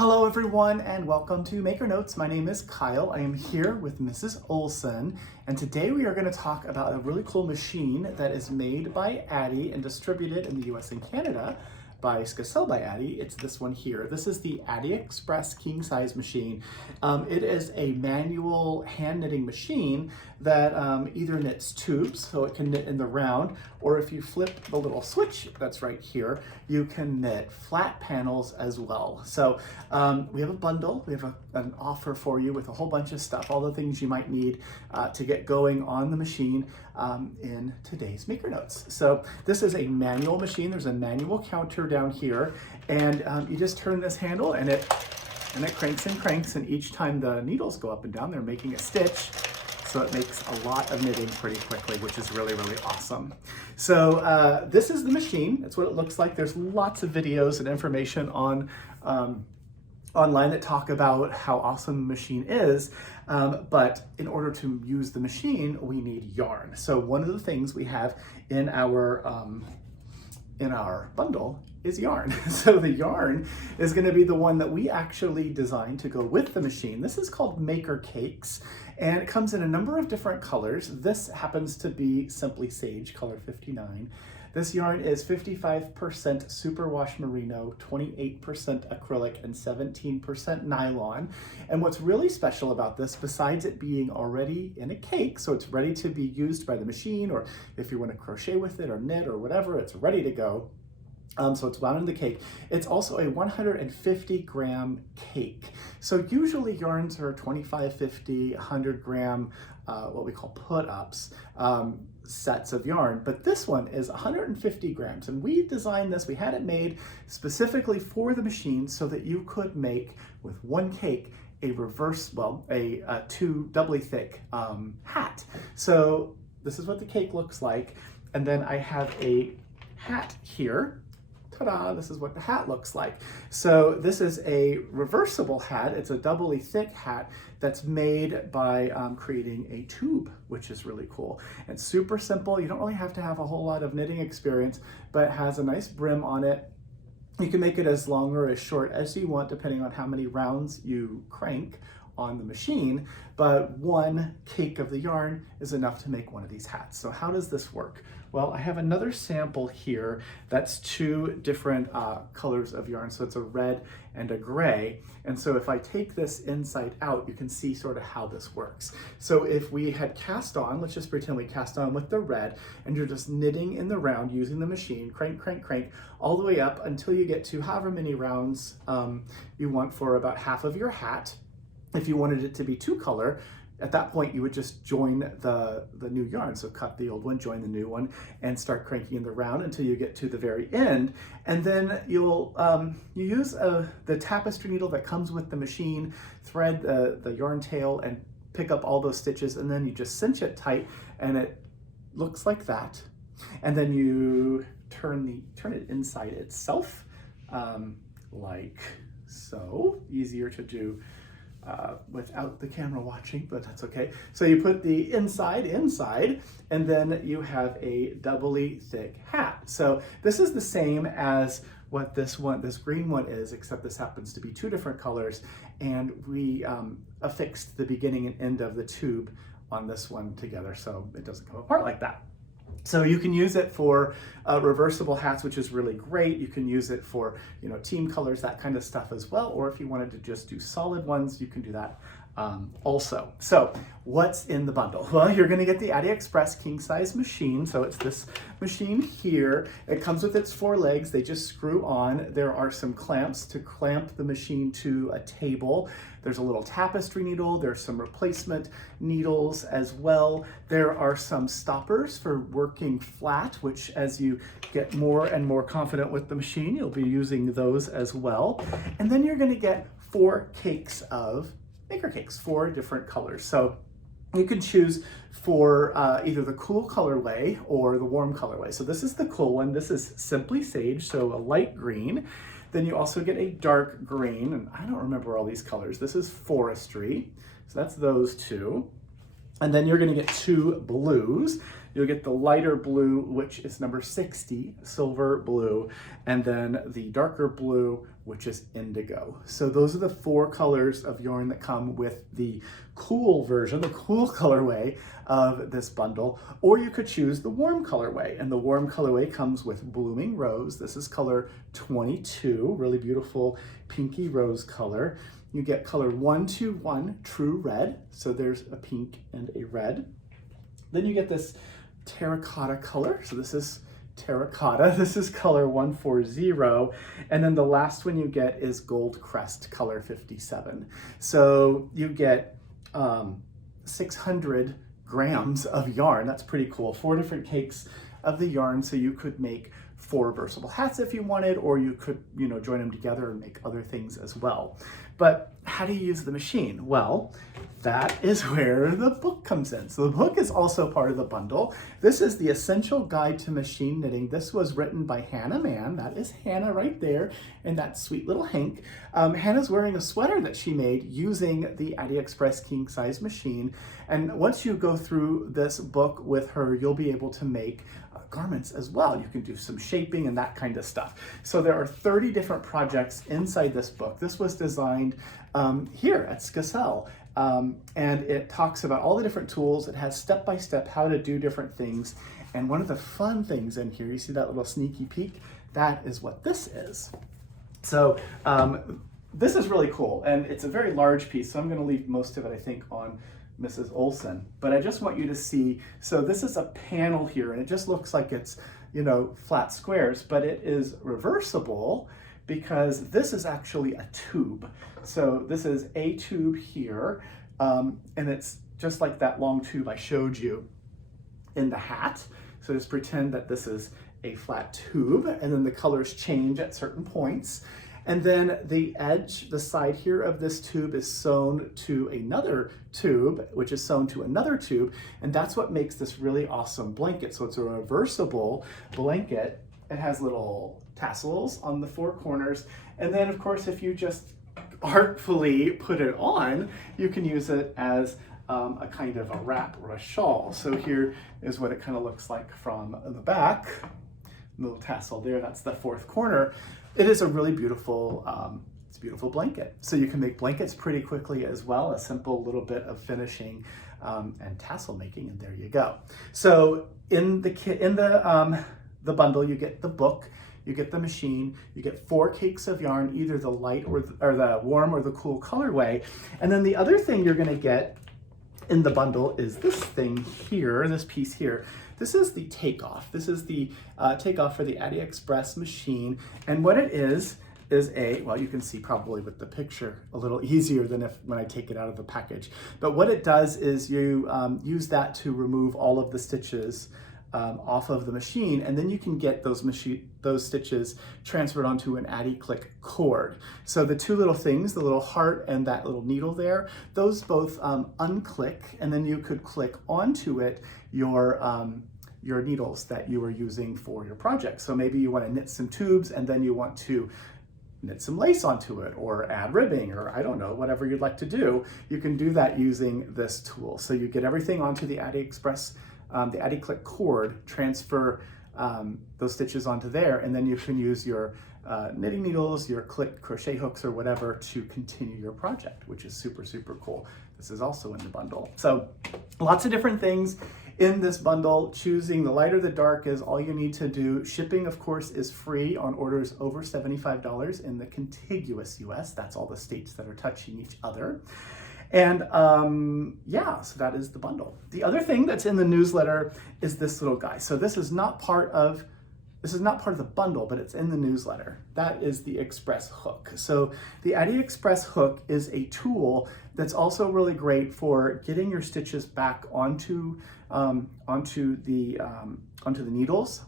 Hello everyone and welcome to Maker Notes. My name is Kyle. I am here with Mrs. Olson and today we are going to talk about a really cool machine that is made by Addi and distributed in the US and Canada by Addi. It's this one here. This is the Addi Express king size machine. It is a manual hand knitting machine that either knits tubes, so it can knit in the round, or if you flip the little switch that's right here, you can knit flat panels as well. So we have a bundle, we have an offer for you with a whole bunch of stuff, all the things you might need to get going on the machine in today's Maker Notes. So this is a manual machine. There's a manual counter down here, and you just turn this handle and it cranks and cranks, and each time the needles go up and down, they're making a stitch. So it makes a lot of knitting pretty quickly, which is really, really awesome. So this is the machine. That's what it looks like. There's lots of videos and information on online that talk about how awesome the machine is, but in order to use the machine, we need yarn. So one of the things we have in our bundle is yarn. So the yarn is going to be the one that we actually designed to go with the machine. This is called Maker Cakes, and it comes in a number of different colors. This happens to be Simply Sage, color 59. This yarn is 55% superwash merino, 28% acrylic, and 17% nylon. And what's really special about this, besides it being already in a cake, so it's ready to be used by the machine, or if you want to crochet with it or knit or whatever, it's ready to go. So it's wound in the cake. It's also a 150 gram cake. So usually yarns are 25, 50, 100 gram, what we call put-ups, sets of yarn, but this one is 150 grams. And we designed this, we had it made specifically for the machine so that you could make with one cake a two doubly thick hat. So this is what the cake looks like. And then I have a hat here. Ta-da, this is what the hat looks like. So this is a reversible hat. It's a doubly thick hat that's made by creating a tube, which is really cool. It's super simple. You don't really have to have a whole lot of knitting experience, but it has a nice brim on it. You can make it as long or as short as you want, depending on how many rounds you crank on the machine, but one cake of the yarn is enough to make one of these hats. So how does this work? Well, I have another sample here that's two different colors of yarn. So it's a red and a gray. And so if I take this inside out, you can see sort of how this works. So if we had cast on, let's just pretend we cast on with the red, and you're just knitting in the round using the machine, crank, crank, crank, all the way up until you get to however many rounds you want for about half of your hat. If you wanted it to be two color, at that point you would just join the new yarn. So cut the old one, join the new one, and start cranking in the round until you get to the very end. And then you'll you use the tapestry needle that comes with the machine, thread the yarn tail, and pick up all those stitches, and then you just cinch it tight, and it looks like that. And then you turn it inside itself, like so. Easier to do without the camera watching, but that's okay. So you put the inside, and then you have a doubly thick hat. So this is the same as what this green one is, except this happens to be two different colors, and we affixed the beginning and end of the tube on this one together, so it doesn't come apart like that. So you can use it for reversible hats, which is really great. You can use it for, team colors, that kind of stuff as well. Or if you wanted to just do solid ones, you can do that also. So what's in the bundle? Well, you're going to get the Addi Express king size machine. So it's this machine here. It comes with its 4 legs. They just screw on. There are some clamps to clamp the machine to a table. There's a little tapestry needle. There's some replacement needles as well. There are some stoppers for working flat, which as you get more and more confident with the machine, you'll be using those as well. And then you're going to get 4 cakes of Maker Cakes, 4 different colors. So you can choose for either the cool colorway or the warm colorway. So this is the cool one. This is Simply Sage, so a light green. Then you also get a dark green, and I don't remember all these colors. This is Forestry, so that's those two. And then you're gonna get 2 blues. You'll get the lighter blue, which is number 60, silver blue, and then the darker blue, which is indigo. So those are the 4 colors of yarn that come with the cool version, the cool colorway of this bundle, or you could choose the warm colorway, and the warm colorway comes with blooming rose. This is color 22, really beautiful pinky rose color. You get color 121, true red, so there's a pink and a red. Then you get this terracotta color, so this is terracotta. This is color 140, and then the last one you get is gold crest, color 57. So you get 600 grams of yarn. That's pretty cool. 4 different cakes of the yarn, so you could make 4 reversible hats if you wanted, or you could, join them together and make other things as well. But how do you use the machine? Well, that is where the book comes in. So the book is also part of the bundle. This is the Essential Guide to Machine Knitting. This was written by Hannah Mann. That is Hannah right there, and that sweet little Hank. Hannah's wearing a sweater that she made using the Addi Express king size machine. And once you go through this book with her, you'll be able to make garments as well. You can do some shaping and that kind of stuff. So there are 30 different projects inside this book. This was designed here at Skacel, and it talks about all the different tools. It has step-by-step how to do different things. And one of the fun things in here, you see that little sneaky peek? That is what this is. So this is really cool, and it's a very large piece, so I'm going to leave most of it, I think, on Mrs. Olson. But I just want you to see, so this is a panel here, and it just looks like it's, flat squares, but it is reversible because this is actually a tube. So this is a tube here, and it's just like that long tube I showed you in the hat. So just pretend that this is a flat tube, and then the colors change at certain points. And then the edge, the side here of this tube is sewn to another tube, which is sewn to another tube, and that's what makes this really awesome blanket. So it's a reversible blanket. It has little tassels on the 4 corners, and then of course if you just artfully put it on, you can use it as a kind of a wrap or a shawl. So here is what it kind of looks like from the back. Little tassel there, that's the 4th corner. It is a really beautiful, it's a beautiful blanket. So you can make blankets pretty quickly as well, a simple little bit of finishing and tassel making, and there you go. So in the bundle, you get the book, you get the machine, you get 4 cakes of yarn, either the light or the warm or the cool colorway. And then the other thing you're gonna get in the bundle is this thing here, this piece here. This is the takeoff. This is the takeoff for the Addi Express machine. And what it is well, you can see probably with the picture a little easier than when I take it out of the package. But what it does is you use that to remove all of the stitches off of the machine, and then you can get those stitches transferred onto an Addi Click cord. So the 2 little things, the little heart and that little needle there, those both unclick, and then you could click onto it your needles that you are using for your project. So maybe you want to knit some tubes, and then you want to knit some lace onto it, or add ribbing, or I don't know, whatever you'd like to do. You can do that using this tool. So you get everything onto the Addi Express, the Addi Click cord, transfer those stitches onto there, and then you can use your knitting needles, your click crochet hooks, or whatever to continue your project, which is super, super cool. This is also in the bundle. So lots of different things in this bundle. Choosing the light or the dark is all you need to do. Shipping, of course, is free on orders over $75 in the contiguous US. That's all the states that are touching each other. And yeah, so that is the bundle. The other thing that's in the newsletter is this little guy. So this is not part of the bundle, but it's in the newsletter. That is the Express hook. So the Addi Express hook is a tool that's also really great for getting your stitches back onto the needles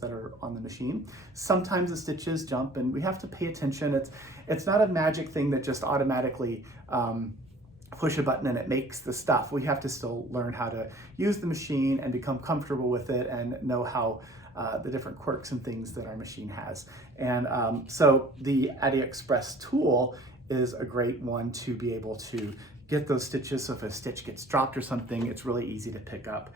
that are on the machine. Sometimes the stitches jump, and we have to pay attention. It's not a magic thing that just automatically push a button and it makes the stuff. We have to still learn how to use the machine and become comfortable with it and know how the different quirks and things that our machine has. And so the Addi Express tool is a great one to be able to get those stitches. So if a stitch gets dropped or something, it's really easy to pick up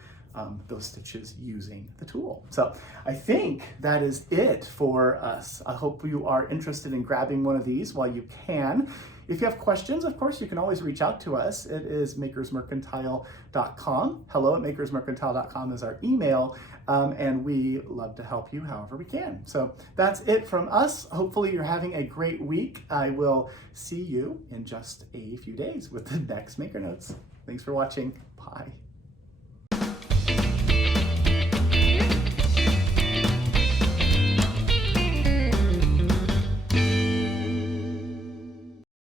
those stitches using the tool. So I think that is it for us. I hope you are interested in grabbing one of these while you can. If you have questions, of course, you can always reach out to us. It is makersmercantile.com. hello@makersmercantile.com is our email, and we love to help you however we can. So that's it from us. Hopefully you're having a great week. I will see you in just a few days with the next Maker Notes. Thanks for watching. Bye.